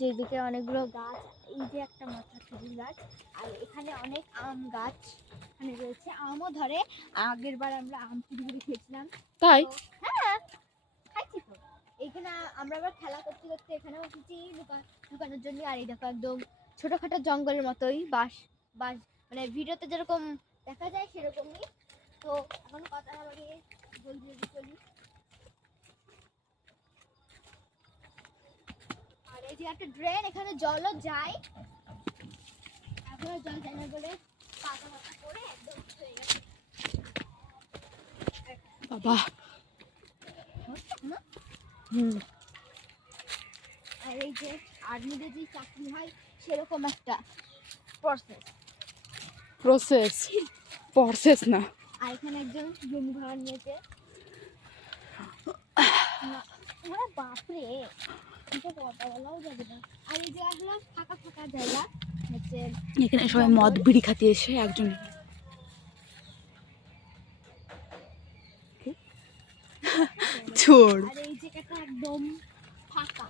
যে এদিকে অনেকগুলো গাছ, এই যে একটা মাথা খেজুর গাছ, আর এখানে অনেক আম গাছ এখানে রয়েছে, আমও ধরে। আগের বার আমরা আম চুরি করে খেয়েছিলাম। তাই? হ্যাঁ, খাইছি তো। এখানে আমরা আবার খেলা করতে করতে এখানে বসেছি লুকানোর জন্য। আর এই দেখো একদম ছোটখাটো জঙ্গলের মতোই বাস বাস, মানে ভিডিওতে যেরকম দেখা যায় সেরকমই। তো এখন কথা না বাড়িয়ে জলদি জলদি চলি। আর এই যে একটা ড্রেন, এখানে জলও যায়, এখনো জল যায় না বলে পাতা পাতা করে একদম হয়ে গেছে। বাবা। আর এই যে আর্মিতে যে চাকরি হয় সেরকম একটা প্রসেস প্রসেস না। আর এখানে একজন জমি ভাড়া নিয়েছে। বাপরে, এটা কথা বলাও যাবে না। আর এই জায়গাগুলো ফাঁকা ফাঁকা জায়গা হচ্ছে, এখানে সবাই মদ বিড়ি খাতে এসে একজন চোর। আর এই জায়গাটা একদম ফাঁকা।